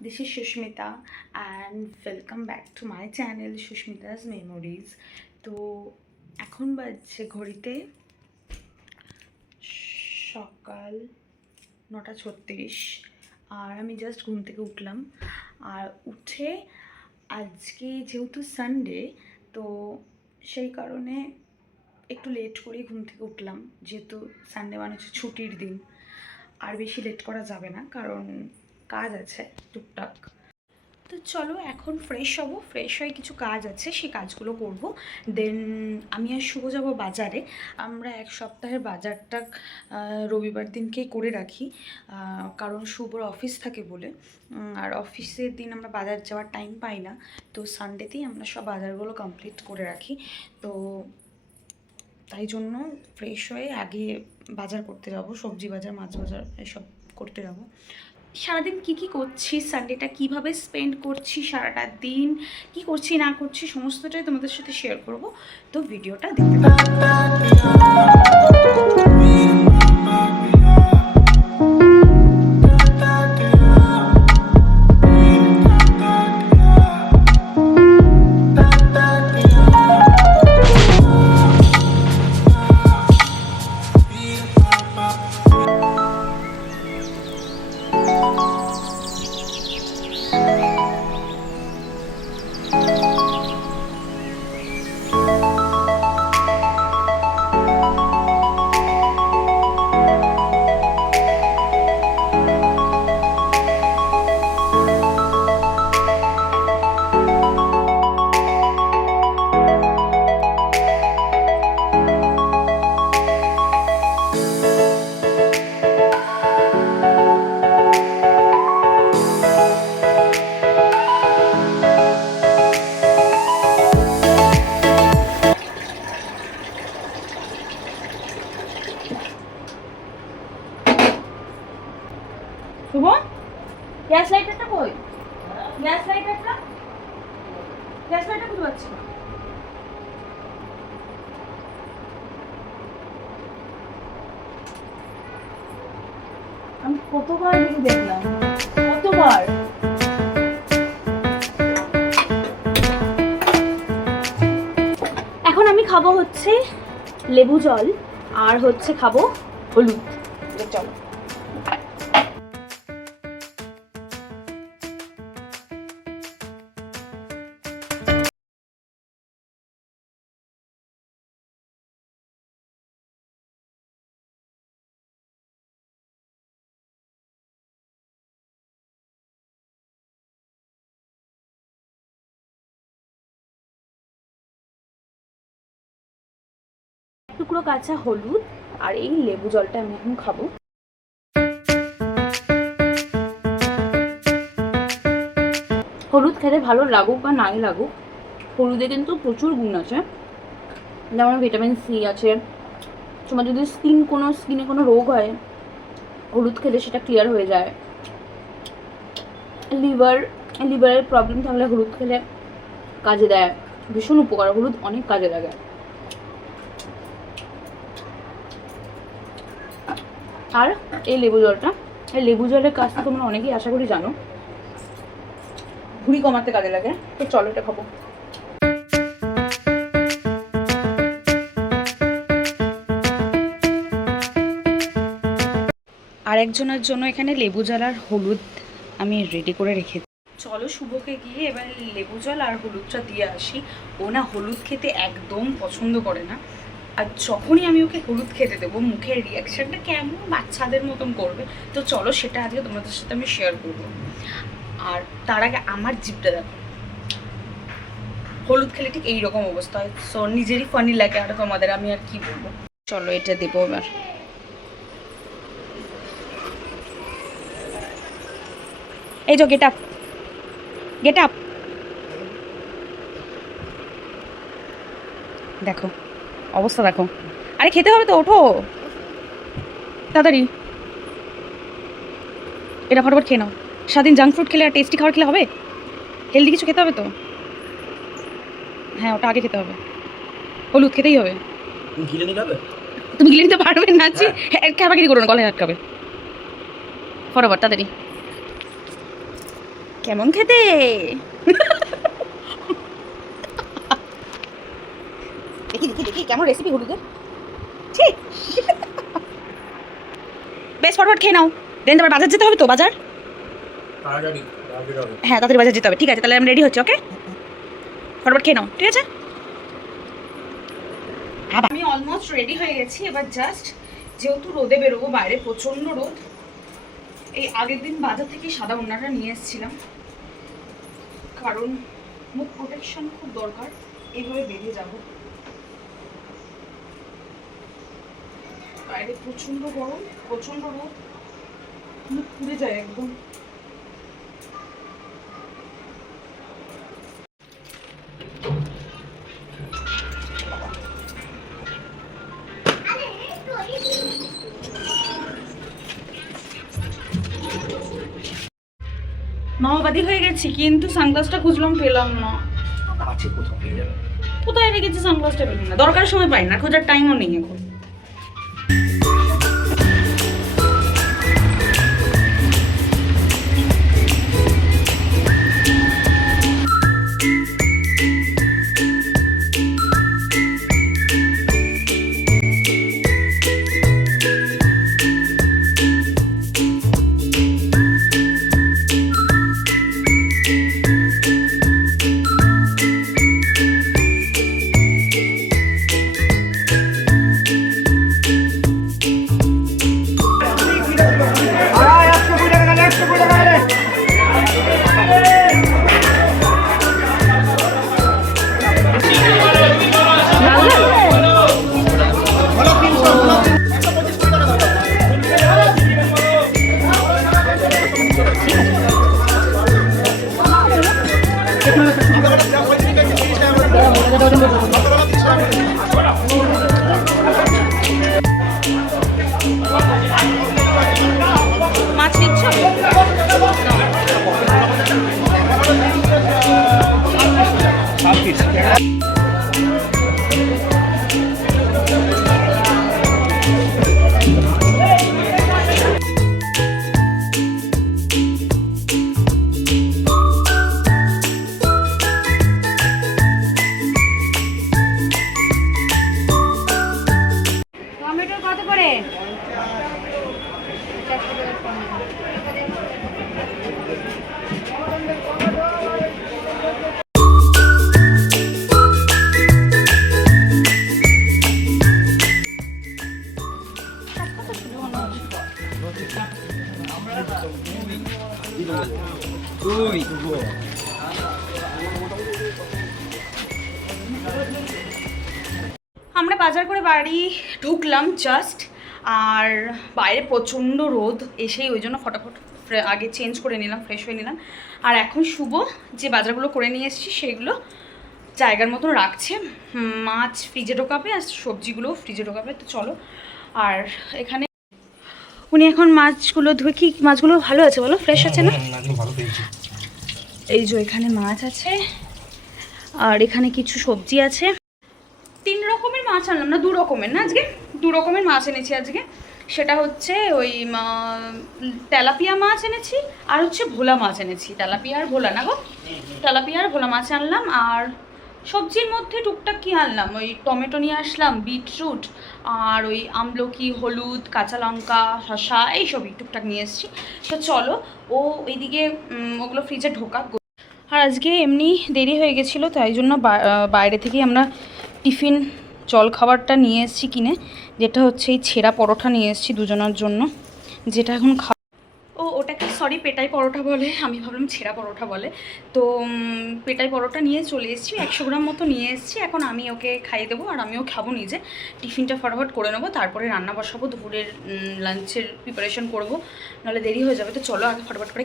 this is Shushmita and welcome back to my channel Shushmita's Memories. তো এখন বাজছে ঘড়িতে সকাল 9:36 আর আমি জাস্ট ঘুম থেকে উঠলাম। আর উঠে আজকে যেহেতু সানডে তো সেই কারণে একটু লেট করে ঘুম থেকে উঠলাম, যেহেতু সানডে মানে হচ্ছে ছুটির দিন। আর বেশি লেট করা যাবে না কারণ কাজ আছে টুকটাক। তো চলো এখন ফ্রেশ হব, ফ্রেশ হয়ে কিছু কাজ আছে সেই কাজগুলো করব। দেন আমি আর শুভ যাব বাজারে। আমরা এক সপ্তাহের বাজারটা রবিবার দিনকেই করে রাখি, কারণ শুভর অফিস থাকে বলে। আর অফিসের দিন আমরা বাজার যাওয়ার টাইম পাই না, তো সানডেতেই আমরা সব বাজারগুলো কমপ্লিট করে রাখি। তো তাই জন্য ফ্রেশ হয়ে আগে বাজার করতে যাব, সবজি বাজার, মাছ বাজার এসব করতে যাব। সারাদিন কি করছি, সানডেটা কিভাবে স্পেন্ড করছি, সারাটা দিন কি করছি না করছি সমস্তটাই তোমাদের সাথে শেয়ার করব। তো ভিডিওটা দেখতে থাকো। শুভ, গ্যাস লাইটারটা কই? গ্যাস লাইটারটা খুঁজে পাচ্ছি না। আমি কতবার দেখলাম, কতবার। এখন আমি খাবো হচ্ছে লেবু জল আর হচ্ছে খাবো হলুদ। চলো টুকরো কাঁচা হলুদ আর এই লেবু জলটা আমি এখন খাবো। হলুদ খেতে ভালো লাগুক বা নাই লাগুক, হলুদে কিন্তু প্রচুর গুণ আছে। যেমন ভিটামিন সি আছে, তোমার যদি স্কিনে কোনো রোগ হয় হলুদ খেলে সেটা ক্লিয়ার হয়ে যায়। লিভারের প্রবলেম থাকলে হলুদ খেলে কাজে দেয়, ভীষণ উপকার, হলুদ অনেক কাজে লাগে। আর এই লেবু জলের কাজটা তোমরা অনেকেই আশা করি জানো, ভুঁড়ি কমাতে কাজে লাগে। তো চলো এটা খাবো। আরেকজনের জন্য এখানে লেবু জল আর হলুদ আমি রেডি করে রেখেছি। চলো শুভকে গিয়ে এবার লেবু জল আর হলুদটা দিয়ে আসি। ও না হলুদ খেতে একদম পছন্দ করে না, আর যখনই আমি ওকে হলুদ খেতে দেবো মুখের রিয়াকশানটা কেমন বাচ্চাদের মতন করবে। তো চলো সেটা আজকে তোমাদের সাথে আমি শেয়ার করবো। আর তার আগে আমার জিভটা দেখো, হলুদ খেলে ঠিক এইরকম অবস্থা হয়। সো নিজেরই ফানি লাগে, আর তোমাদের আমি আর কি বলবো। চলো এটা দেবো এবার। এই যে গেট আপ দেখো অবস্থা দেখো। আরে খেতে হবে তো, ওঠো তাড়াতাড়ি, এটা ফটাফট খেয়ে নাও। সারাদিন জাঙ্ক ফুড খেলে আর টেস্টি খাবার খেলে হবে? হেলদি কিছু খেতে হবে তো। হ্যাঁ ওটা আগে খেতে হবে, হলুদ খেতেই হবে। তুমি গিলে নিতে পারবে না? খাবারগিরি করো না, গলায় আটকাবে। ফটাফট তাড়াতাড়ি। কেমন খেতে? দেখি দেখি দেখি কেমন রেসিপি হলুদের। ঠিক বেশ, ফটফট খেয়ে নাও, দেন তারপর বাজার যেতে হবে তো। বাজার, হ্যাঁ তাড়াতাড়ি বাজার যেতে হবে। ঠিক আছে, তাহলে আমি রেডি হচ্ছি। ওকে, ফটফট খেয়ে নাও, ঠিক আছে? আমি অলমোস্ট রেডি হয়ে গেছি। এবার জাস্ট যেহেতু রোদে বেরোবো, বাইরে প্রচণ্ড রোদ, এই আগের দিন বাজার থেকে সাদা ওড়নাটা নিয়ে এসেছিলাম, কারণ মুখ প্রোটেকশন খুব দরকার। এইভাবে বেরিয়ে যাব, বাইরে প্রচণ্ড গরম, প্রচণ্ড রোদ, মুখ পুড়ে যায় একদম। মামাবাদী হয়ে গেছি, কিন্তু সানগ্লাসটা খুঁজলাম, পেলাম না। কোথায় রেখেছি সানগ্লাসটা? পেলাম না, দরকারের সময় পাই না, খোঁজার টাইমও নেই এখন। মাছ নিচ্ছ? টমেটো কত করে? আমরা বাজার করে বাড়ি ঢুকলাম জাস্ট, আর বাইরে প্রচণ্ড রোদ, এসেই ওই জন্য ফটাফট আগে চেঞ্জ করে নিলাম, ফ্রেশ হয়ে নিলাম। আর এখন শুভ যে বাজারগুলো করে নিয়ে এসেছি সেগুলো জায়গার মতন রাখছে। মাছ ফ্রিজে ঢোকাবে আর সবজিগুলোও ফ্রিজে ঢোকাবে। তো চলো, আর এখানে উনি এখন মাছগুলো ধুয়ে, কি মাছগুলো ভালো আছে বলো, ফ্রেশ আছে না? এই যে এখানে মাছ আছে, আর এখানে কিছু সবজি আছে। 3 রকমের মাছ আনলাম, না 2 রকমের, না আজকে 2 রকমের মাছ এনেছি আজকে। সেটা হচ্ছে ওই তেলাপিয়া মাছ এনেছি, আর হচ্ছে ভোলা মাছ এনেছি। তেলাপিয়া আর ভোলা, না গো, তেলাপিয়া আর ভোলা মাছ আনলাম। আর সবজির মধ্যে টুকটাক কি আনলাম, ওই টমেটো নিয়ে আসলাম, বিটরুট, আর ওই আমলকি, হলুদ, কাঁচা লঙ্কা, শসা, এইসবই টুকটাক নিয়ে এসেছি। তো চলো, ও ওইদিকে ওগুলো ফ্রিজে ঢোকা। আর আজকে এমনি দেরি হয়ে গেছিলো, তাই জন্য বাইরে থেকেই আমরা টিফিন জল খাবারটা নিয়ে এসেছি কিনে, যেটা হচ্ছে এই ছেঁড়া পরোটা নিয়ে এসেছি দুজনের জন্য, যেটা এখন ওটাকে সরি পেটাই পরোটা বলে, আমি ভাবলাম ছেঁড়া পরোটা বলে। তো পেটাই পরোটা নিয়ে চলে এসেছি, 100 গ্রাম মতো নিয়ে এসেছি। এখন আমি ওকে খাইয়ে দেবো, আর আমিও খাবো নিজে। টিফিনটা ফটাফট করে নেবো, তারপরে রান্না বসাবো, দুপুরের লাঞ্চের প্রিপারেশন করবো, নাহলে দেরি হয়ে যাবে। তো চলো আগে ফটাফট করে।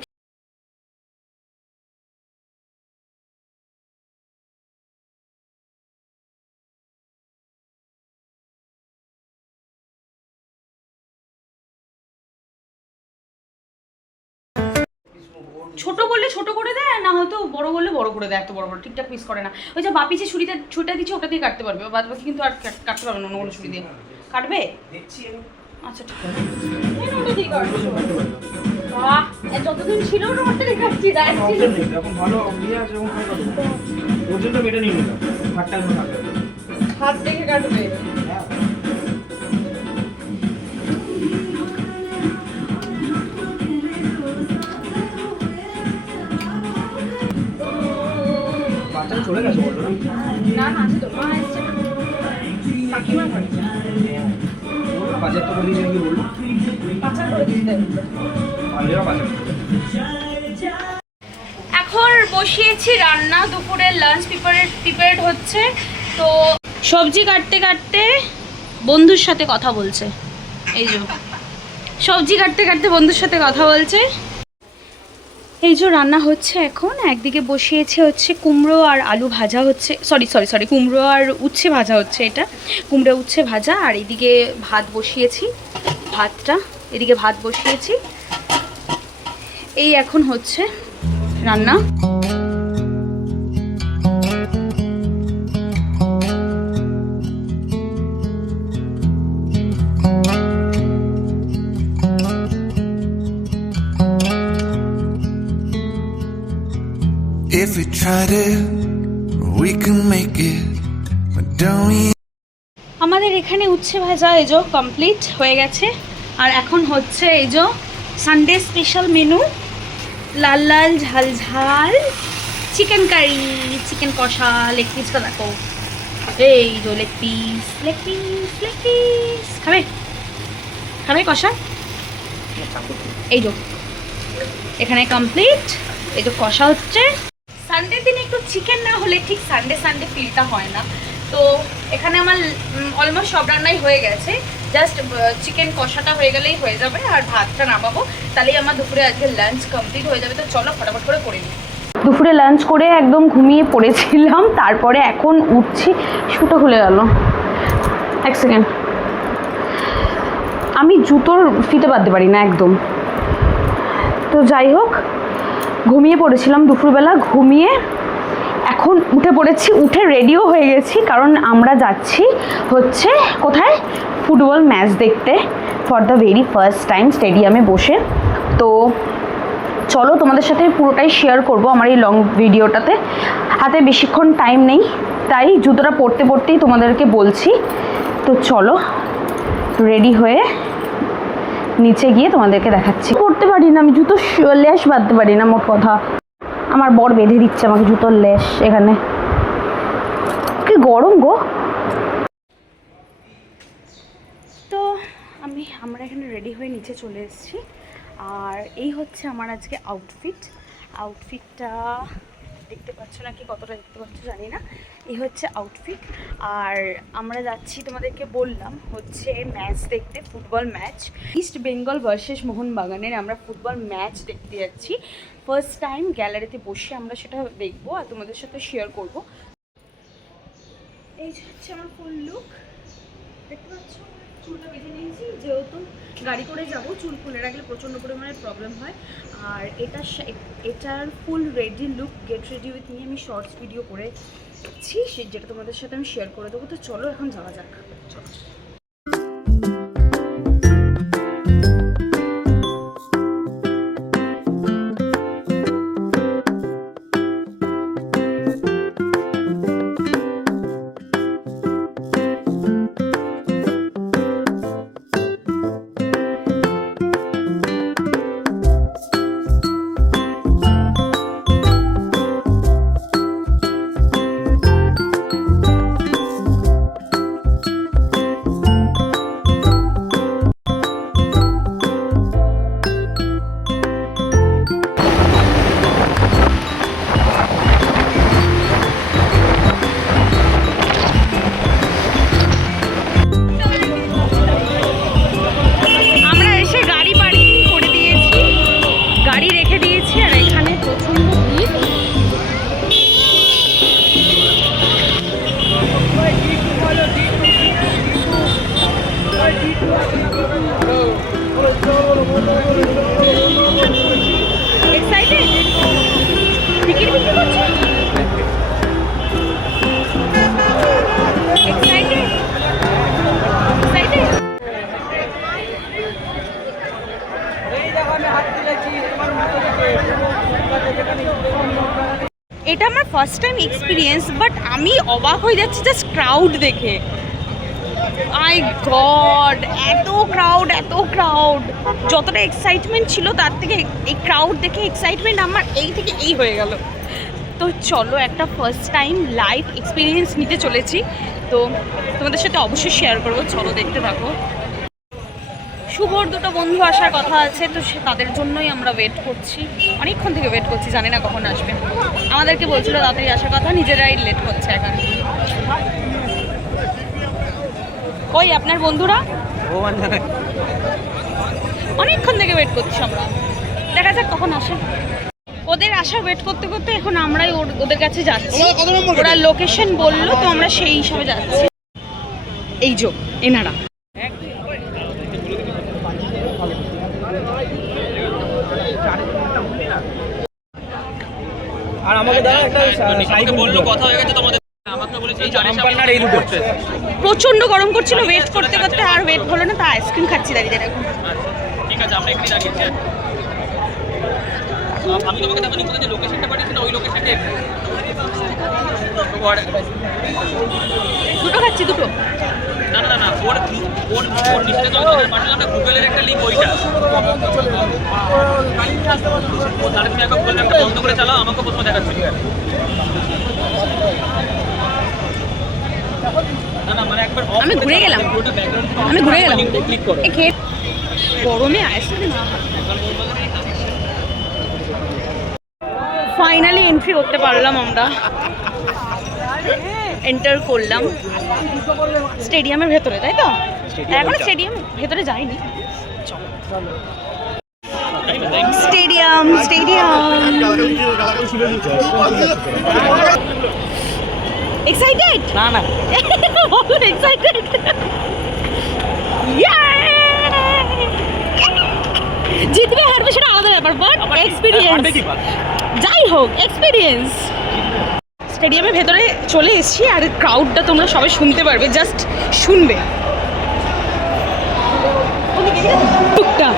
ছোট বললে ছোট করে দেয়, না হয়তো বড় বললে বড় করে দেয়, এত বড় বড় ঠিকঠাক পিস করে না। ওই যে বাপি যে ছুরিটা দিচ্ছে ওটা দিয়ে কাটতে পারবে, বাদ বাকি কিন্তু আর কাটতে পারবে না অন্য কোনো ছুরি দিয়ে। কাটবে? আচ্ছা ঠিক আছে। ওটা দিয়ে কাটছো। বাহ, যতদিন ছিল ওটা করতে দেখাচ্ছি ডায়েট ছিল। এখন ভালো ইয়ে আছে এবং খাই পাবো। ওজনটা মেটে নিয়ে নিলাম। হাতটা এখন কাটবে। হাত দেখে কাটবে। হ্যাঁ। বাচ্চা চলে গেছে বলো না? না না আছে তো, মা এসছে। কাকিমা করেছে। ওরা বাজার তো বলি যে কি বললো? পাচার করে দিতে। আলেরা বাজার। এখন বসিয়েছি রান্না, দুপুরের লাঞ্চ প্রিপারেড হচ্ছে। তো সবজি কাটতে কাটতে বন্ধুর সাথে কথা বলছে। এই যে সবজি কাটতে কাটতে বন্ধুর সাথে কথা বলছে। এই যে রান্না হচ্ছে এখন। একদিকে বসিয়েছে হচ্ছে কুমড়ো আর আলু ভাজা হচ্ছে, সরি কুমড়ো আর উচ্ছে ভাজা হচ্ছে, এটা কুমড়ো উচ্ছে ভাজা। আর এদিকে ভাত বসিয়েছি, এদিকে ভাত বসিয়েছি। এই এখন হচ্ছে রান্না। If we tried it, we can make it. But don't we? আমাদের এখানে উচ্ছে ভাজা এই যে কমপ্লিট হয়ে গেছে। আর এখন হচ্ছে এই যে সানডে স্পেশাল মেনু, লাল লাল ঝাল ঝাল চিকেন কারি, চিকেন কষা, লেগ পিসটা দেখো। এই যে লেগ পিস খাবে কষা। এই যে এখানে কমপ্লিট। এই যে কষা হচ্ছে। সানডে দিন একটু চিকেন না হলে ঠিক সানডে ফিলটা হয় না। তো এখানে আমার অলমোস্ট সব রান্নাই হয়ে গেছে, জাস্ট চিকেন কষাটা হয়ে গেলেই হয়ে যাবে। আর ভাতটা নামাবো, তাহলেই আমার দুপুরে আজকে লাঞ্চ কমপ্লিট হয়ে যাবে। তো চলো ফটাফট করে করে নিই। দুপুরে লাঞ্চ করে একদম ঘুমিয়ে পড়েছিলাম, তারপরে এখন উঠছি। শুটা খুলে গেল, এক সেকেন্ড। আমি জুতোর ফিতে বাঁধতে পারি না একদম। তো যাই হোক, ঘুমিয়ে পড়েছিলাম দুপুরবেলা, ঘুমিয়ে এখন উঠে পড়েছি, উঠে রেডিও হয়ে গেছি। কারণ আমরা যাচ্ছি হচ্ছে কোথায়, ফুটবল ম্যাচ দেখতে for the very first time স্টেডিয়ামে বসে। তো চলো তোমাদের সাথে পুরোটাই শেয়ার করব আমার এই লং ভিডিওটাতে। হাতে বেশিক্ষণ টাইম নেই, তাই জুতোটা পরতেই তোমাদেরকে বলছি। তো চলো রেডি হয়ে নিচে গিয়ে তোমাদেরকে দেখাচ্ছি। পরতে পারি না আমি জুতো, লেশ বাঁধতে পারি না মোট কথা। আমার বর বেঁধে দিচ্ছে আমাকে জুতোর লেশ। এখানে কি গরম গো। তো আমরা এখানে রেডি হয়ে নিচে চলে এসেছি। আর এই হচ্ছে আমার আজকে আউটফিটটা দেখতে পাচ্ছ নাকি, কতটা দেখতে পাচ্ছ জানি না। এই হচ্ছে আউটফিট। আর আমরা যাচ্ছি, তোমাদেরকে বললাম হচ্ছে ম্যাচ দেখতে, football match, east Bengal versus মোহনবাগানের আমরা ফুটবল ম্যাচ দেখতে যাচ্ছি। ফার্স্ট টাইম গ্যালারিতে বসে আমরা সেটা দেখবো আর তোমাদের সাথে শেয়ার করব। এই হচ্ছে আমার ফুল লুক, দেখতে পাচ্ছ। চুলটা বেঁধে নিয়েছি, যেহেতু গাড়ি করে যাব, চুল খুলে রাখলে প্রচণ্ড পরিমাণে প্রবলেম হয়। আর এটার full ready look, get ready with নিয়ে আমি শর্টস ভিডিও করেছি, যেটা তোমাদের সাথে আমি শেয়ার করে দেবো। তো চলো এখন যাওয়া যাক, চলো। এটা আমার ফার্স্ট টাইম এক্সপিরিয়েন্স, বাট আমি অবাক হয়ে যাচ্ছি জাস্ট ক্রাউড দেখে। মাই গড, এত ক্রাউড! যতটা এক্সাইটমেন্ট ছিল তার থেকে এই ক্রাউড দেখে এক্সাইটমেন্ট আমার এই থেকে এই হয়ে গেল। তো চলো, একটা ফার্স্ট টাইম লাইভ এক্সপিরিয়েন্স নিতে চলেছি, তো তোমাদের সাথে অবশ্যই শেয়ার করবো। চলো দেখতে থাকো। শুভর দুটো বন্ধু আসার কথা আছে, তো তাদের জন্যই আমরা ওয়েট করছি, অনেকক্ষণ থেকে ওয়েট করছি, জানি না কখন আসবে। আমাদেরকে বলছিল তাড়াতাড়ি আসার কথা, নিজেরাই লেট হচ্ছে এখন। কই আপনার বন্ধুরা? অনেকক্ষণ থেকে ওয়েট করছি আমরা, দেখা যাক কখন আসে। ওদের আসার ওয়েট করতে করতে এখন আমরাই ওদের কাছে যাচ্ছি। ওরা লোকেশন বললো, তো আমরা সেই হিসাবে যাচ্ছি। এই যে এনারা। আর আমাকে দাও একটা সাইকেল বললো কথা হয়ে গেছে তোমাদের, আমাকে বলেছে এই জাম্পারনার এই দুটো। প্রচন্ড গরম করছিল, ওয়েট করতে করতে আর ওয়েট হলো না, তা আইসক্রিম খাচ্ছি দাঁড়িয়ে এখন। ঠিক আছে, আমরা একটু দাঁড়িয়েছি। আমি তোমাকে তারপরে যে লোকেশনটা পাঠিয়েছি না, ওই লোকেশনটা দুটো খাচ্ছি, দুটো। না না না, ওর লিস্টে তো পাঠালাম না, গুগলের একটা লিঙ্ক, ওইটা তাহলে তুমি একবার গুগল একটা বন্ধ করে চালাও, আমাকে প্রথমে দেখাচ্ছি। না না, মানে একবার আমি ঘুরে গেলাম, ক্লিক করো। গরমে আইসক্রিম ফাইনালি এন্ট্রি করতে পারলাম, আমরা এন্টার করলাম স্টেডিয়ামের ভেতরে, তাই তো? এখন স্টেডিয়াম ভেতরে যাইনি। Stadium excited? না না, এক্সাইটেড। জিতবে হারবে সেটা আলাদা ব্যাপার, বাট এক্সপিরিয়েন্স, যাই হোক এক্সপিরিয়েন্স। স্টেডিয়ামের ভেতরে চলে এসেছি, আর ক্রাউডটা তোমরা সবাই শুনতে পারবে, জাস্ট শুনবে টুকটাক।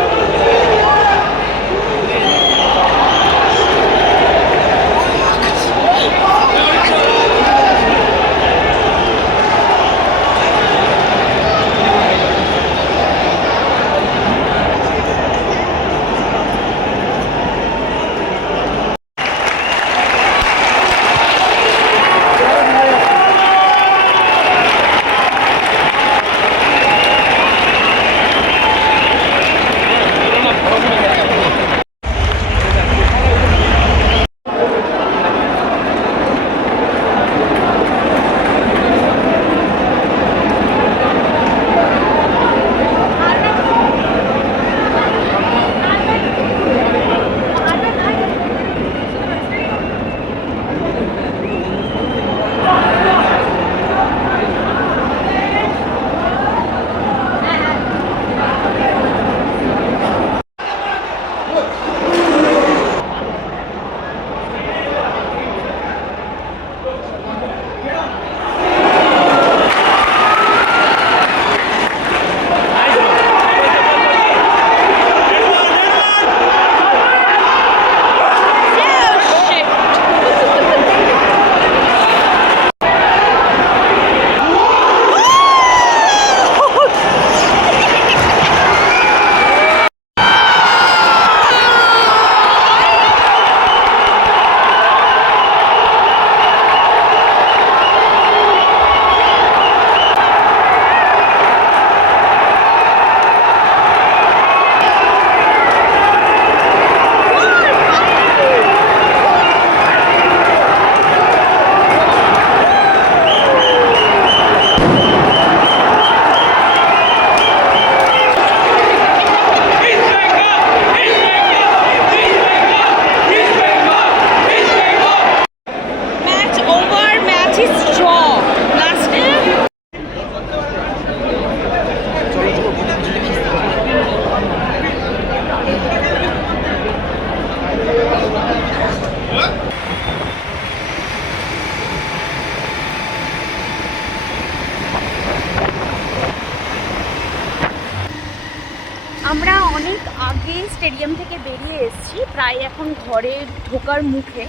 আমরা অনেক আগে স্টেডিয়াম থেকে বেরিয়ে এসেছি, প্রায় এখন ঘরে ঢোকার মুখে।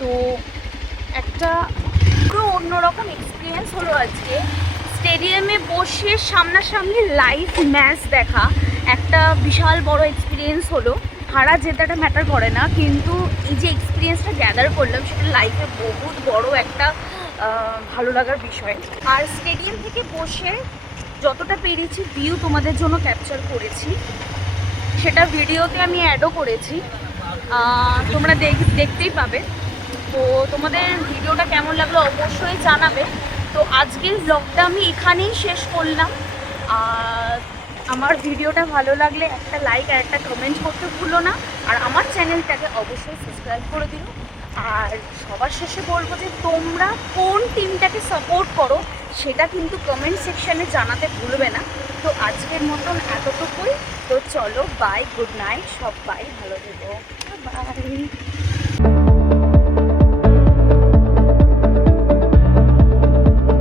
তো একটা পুরো অন্যরকম এক্সপিরিয়েন্স হলো আজকে। স্টেডিয়ামে বসে সামনাসামনি লাইভ ম্যাচ দেখা একটা বিশাল বড় এক্সপিরিয়েন্স হলো। হারা জেতাটা ম্যাটার করে না, কিন্তু এই যে এক্সপিরিয়েন্সটা গ্যাদার করলাম সেটা লাইফে বহুত বড় একটা ভালো লাগার বিষয়। আর স্টেডিয়াম থেকে বসে যতটা পেরেছি ভিউ তোমাদের জন্য ক্যাপচার করেছি, সেটা ভিডিওতে আমি অ্যাডও করেছি, তোমরা দেখতেই পাবে। তো তোমাদের ভিডিওটা কেমন লাগলো অবশ্যই জানাবে। তো আজকের ব্লগটা আমি এখানেই শেষ করলাম। আর আমার ভিডিওটা ভালো লাগলে একটা লাইক আর একটা কমেন্ট করতে ভুলো না, আর আমার চ্যানেলটাকে অবশ্যই সাবস্ক্রাইব করে দিও। আর সবার শেষে বলবো যে তোমরা কোন টিমটাকে সাপোর্ট করো সেটা কিন্তু কমেন্ট সেকশানে জানাতে ভুলবে না। তো আজকের মতন এতটুকুই। তো চলো বাই, গুড নাইট, সবাই ভালো থেকো, বাই।